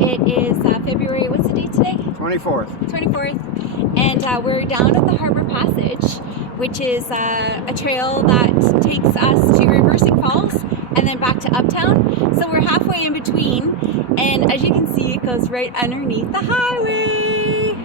It is February, what's the date today? 24th. 24th. And we're down at the Harbour Passage, which is a trail that takes us to Reversing Falls and then back to Uptown. So we're halfway in between. And as you can see, it goes right underneath the highway.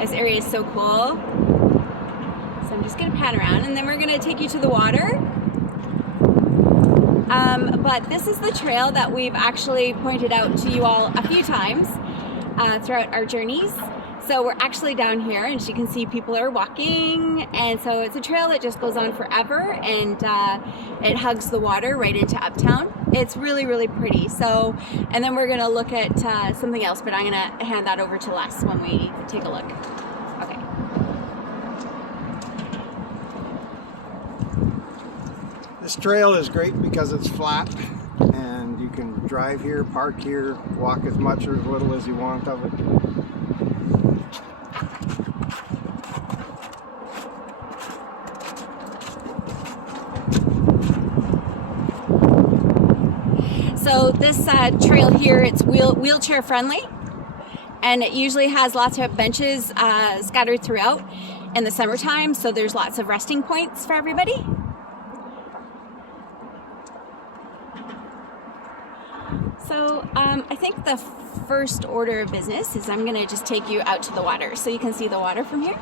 This area is so cool. So I'm just gonna pan around and then we're gonna take you to the water. But this is the trail that we've actually pointed out to you all a few times throughout our journeys. So we're actually down here, and as you can see, people are walking, and so it's a trail that just goes on forever, and it hugs the water right into Uptown. It's really, really pretty. So, and then we're gonna look at something else, but I'm gonna hand that over to Les when we take a look. Okay. This trail is great because it's flat and you can drive here, park here, walk as much or as little as you want of it. So this trail here, it's wheelchair friendly, and it usually has lots of benches scattered throughout in the summertime, so there's lots of resting points for everybody. So I think the first order of business is I'm gonna just take you out to the water so you can see the water from here.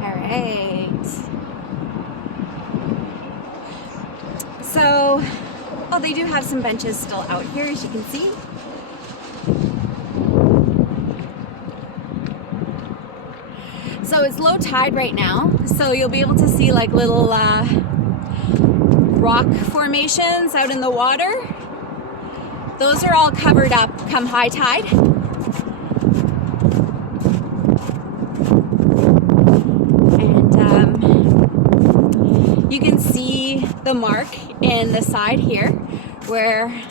All right. So, oh, they do have some benches still out here, as you can see. So it's low tide right now, so you'll be able to see like little rock formations out in the water. Those are all covered up come high tide. And you can see the mark in the side here where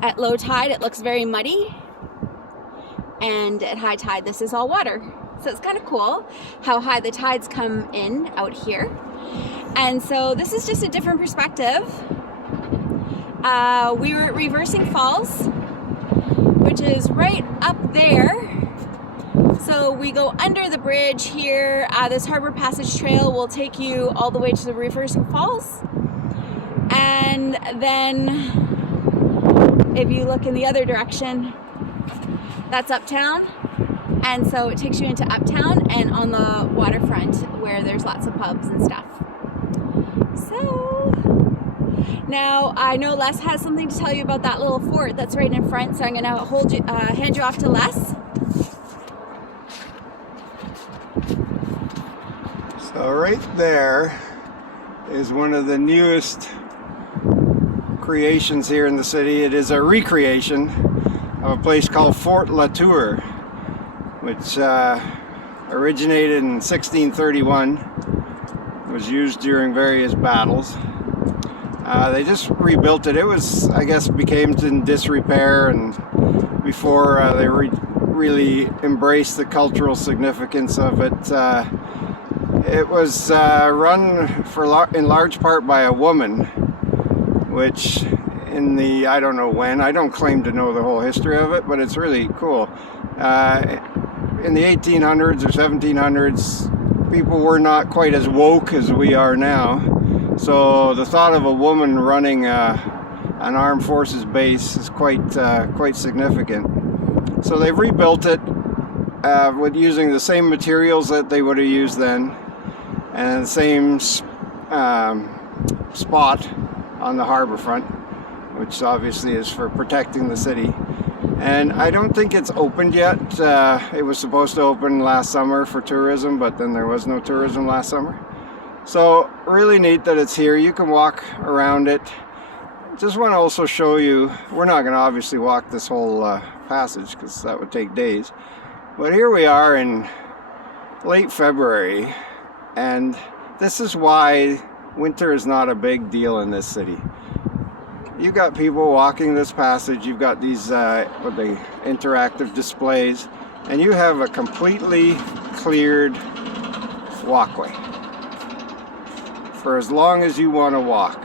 at low tide it looks very muddy, and at high tide this is all water. So it's kind of cool how high the tides come in out here. And so this is just a different perspective. We were at Reversing Falls, which is right up there. So we go under the bridge here. This Harbour Passage Trail will take you all the way to the Reversing Falls. And then if you look in the other direction, that's Uptown. And so it takes you into Uptown and on the waterfront where there's lots of pubs and stuff. So now I know Les has something to tell you about that little fort that's right in front, so I'm going to hand you off to Les. So right there is one of the newest creations here in the city. It is a recreation of a place called Fort La Tour, which originated in 1631, was used during various battles. They just rebuilt it. It was, I guess, became in disrepair, and before they really embraced the cultural significance of it. It was run in large part by a woman, which in the, I don't know when, I don't claim to know the whole history of it, but it's really cool. In the 1800s or 1700s, people were not quite as woke as we are now. So the thought of a woman running an armed forces base is quite significant. So they've rebuilt it with using the same materials that they would have used then, and the same spot on the harbor front, which obviously is for protecting the city. And I don't think it's opened yet. It was supposed to open last summer for tourism, but then there was no tourism last summer. So really neat that it's here. You can walk around it. Just want to also show you, we're not going to obviously walk this whole passage because that would take days. But here we are in late February, and this is why winter is not a big deal in this city. You've got people walking this passage, you've got these interactive displays, and you have a completely cleared walkway for as long as you want to walk.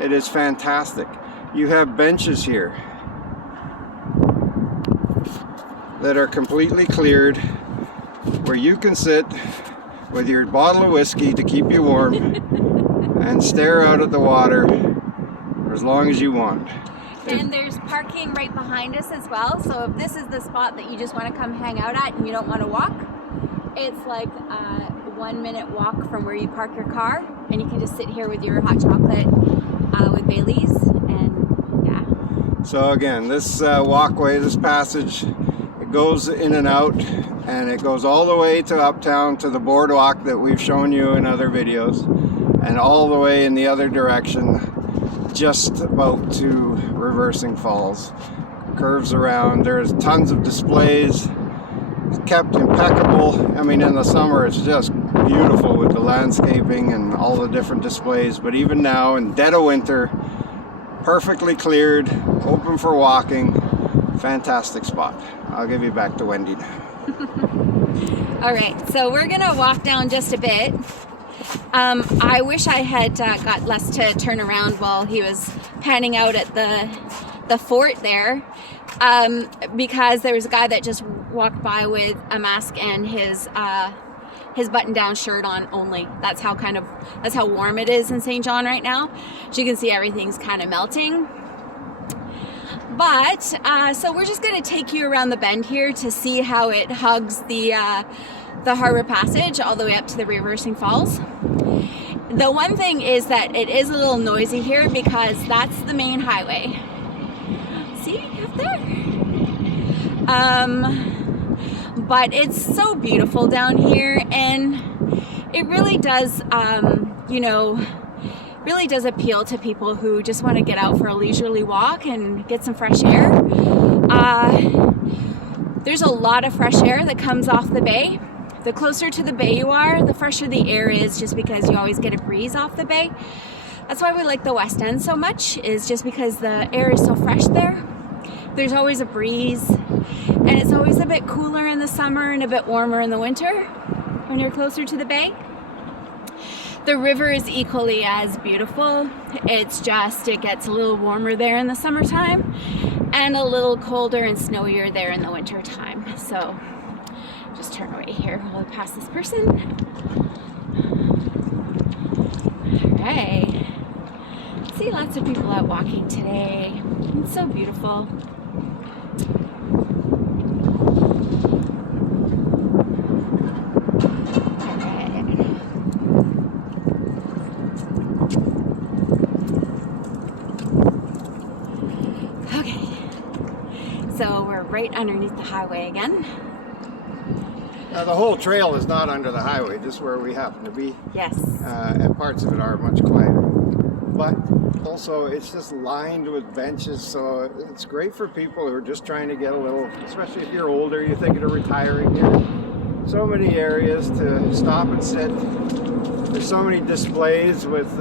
It is fantastic. You have benches here that are completely cleared where you can sit with your bottle of whiskey to keep you warm and stare out at the water for as long as you want. And there's parking right behind us as well, so if this is the spot that you just want to come hang out at and you don't want to walk, it's like a 1-minute walk from where you park your car, and you can just sit here with your hot chocolate with Bailey's, and yeah. So again, this walkway, this passage, it goes in and out, and it goes all the way to uptown to the boardwalk that we've shown you in other videos, and all the way in the other direction just about to Reversing Falls. Curves around. There's tons of displays. It's kept impeccable. I mean, in the summer it's just beautiful with the landscaping and all the different displays, but even now in dead of winter, perfectly cleared, open for walking. Fantastic spot. I'll give you back to Wendy now. All right, so we're gonna walk down just a bit. I wish I had got Les to turn around while he was panning out at the fort there, because there was a guy that just walked by with a mask and his button-down shirt on only. That's how warm it is in St. John right now. As you can see, everything's kind of melting. But so we're just going to take you around the bend here to see how it hugs the Harbour Passage all the way up to the Reversing Falls. The one thing is that it is a little noisy here because that's the main highway. See up there? But it's so beautiful down here, and it really does, really does appeal to people who just want to get out for a leisurely walk and get some fresh air. There's a lot of fresh air that comes off the bay. The closer to the bay you are, the fresher the air is, just because you always get a breeze off the bay. That's why we like the West End so much, is just because the air is so fresh there. There's always a breeze, and it's always a bit cooler in the summer and a bit warmer in the winter when you're closer to the bay. The river is equally as beautiful. It's just, it gets a little warmer there in the summertime and a little colder and snowier there in the winter time. So just turn away here while we pass this person. All right. See lots of people out walking today. It's so beautiful. So we're right underneath the highway again. Now the whole trail is not under the highway, just where we happen to be. Yes. And parts of it are much quieter. But also it's just lined with benches, so it's great for people who are just trying to get a little, especially if you're older, you're thinking of retiring here. So many areas to stop and sit. There's so many displays with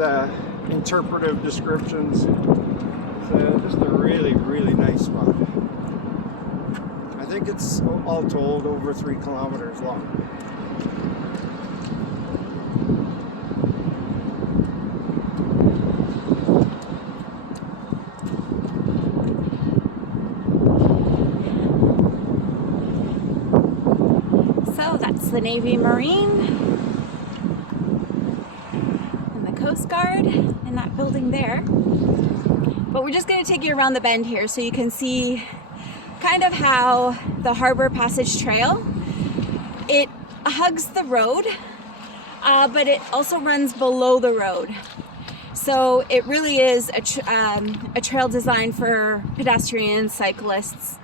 interpretive descriptions. It's just a really, really nice spot. I think it's all told over 3 kilometers long. So that's the Navy Marine and the Coast Guard in that building there. But we're just going to take you around the bend here so you can see kind of how the Harbour Passage Trail, it hugs the road, but it also runs below the road. So it really is a trail designed for pedestrians, cyclists,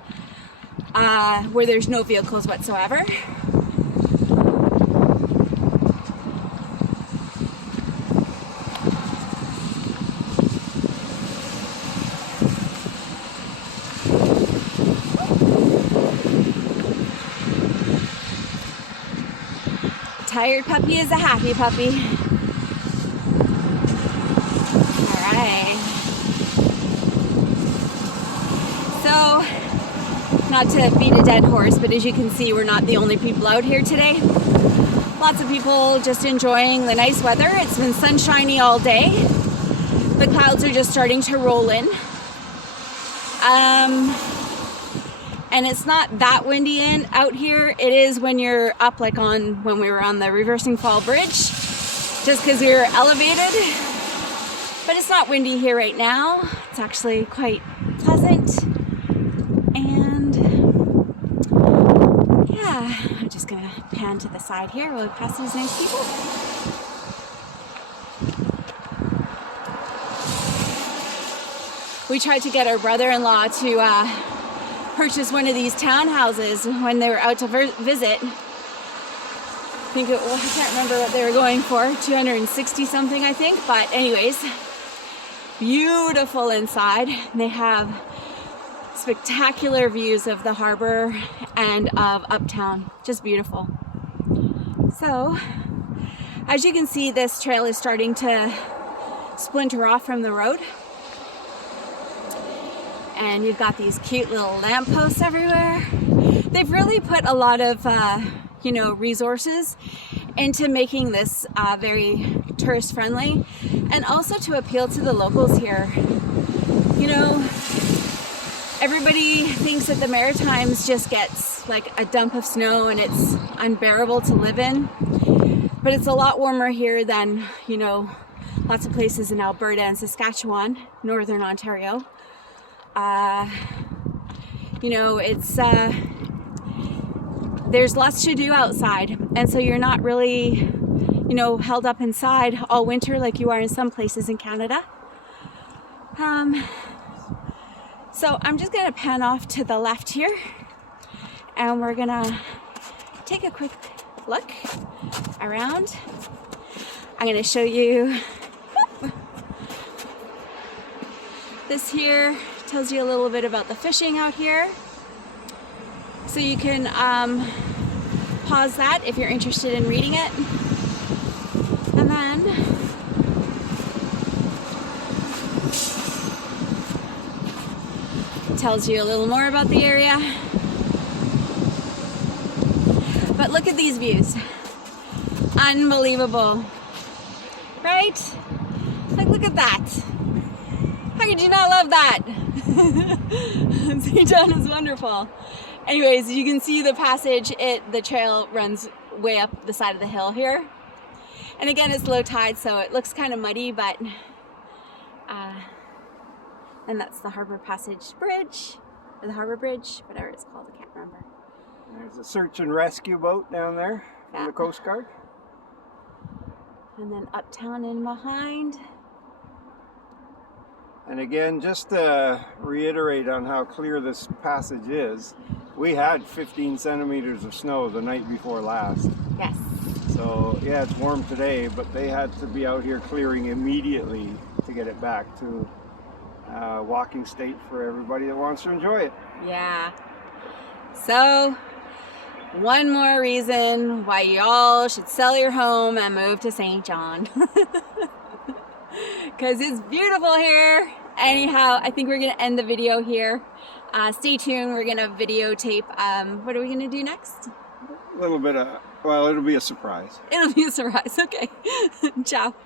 where there's no vehicles whatsoever. Tired puppy is a happy puppy. All right. So not to beat a dead horse, but as you can see, we're not the only people out here today. Lots of people just enjoying the nice weather. It's been sunshiny all day. The clouds are just starting to roll in. And it's not that windy out here. It is when you're up, like when we were on the reversing fall bridge, just because we were elevated. But it's not windy here right now. It's actually quite pleasant. And yeah, I'm just gonna pan to the side here while we pass these nice people. We tried to get our brother-in-law to purchase one of these townhouses when they were out to visit. I can't remember what they were going for, 260 something I think, but anyways, beautiful inside. They have spectacular views of the harbor and of uptown, just beautiful. So, as you can see, this trail is starting to splinter off from the road. And you've got these cute little lampposts everywhere. They've really put a lot of, resources into making this very tourist friendly, and also to appeal to the locals here. You know, everybody thinks that the Maritimes just gets like a dump of snow and it's unbearable to live in, but it's a lot warmer here than, lots of places in Alberta and Saskatchewan, Northern Ontario. There's lots to do outside, and so you're not really, held up inside all winter like you are in some places in Canada. So I'm just gonna pan off to the left here, and we're gonna take a quick look around. I'm gonna show you this here. Tells you a little bit about the fishing out here. So you can pause that if you're interested in reading it. And then it tells you a little more about the area. But look at these views. Unbelievable. Right? Like, look at that. How could you not love that? St. John is wonderful. Anyways, you can see the passage. The trail runs way up the side of the hill here. And again, it's low tide, so it looks kind of muddy, but and that's the Harbour Passage Bridge, or the Harbour Bridge, whatever it's called, I can't remember. There's a search and rescue boat down there from the Coast Guard. And then uptown in behind. And again, just to reiterate on how clear this passage is, we had 15 centimeters of snow the night before last. Yes. So yeah, it's warm today, but they had to be out here clearing immediately to get it back to walking state for everybody that wants to enjoy it. Yeah. So, one more reason why y'all should sell your home and move to St. John. Because it's beautiful here. Anyhow, I think we're going to end the video here. Stay tuned. We're going to videotape. What are we going to do next? A little bit of, well, it'll be a surprise. It'll be a surprise. Okay. Ciao.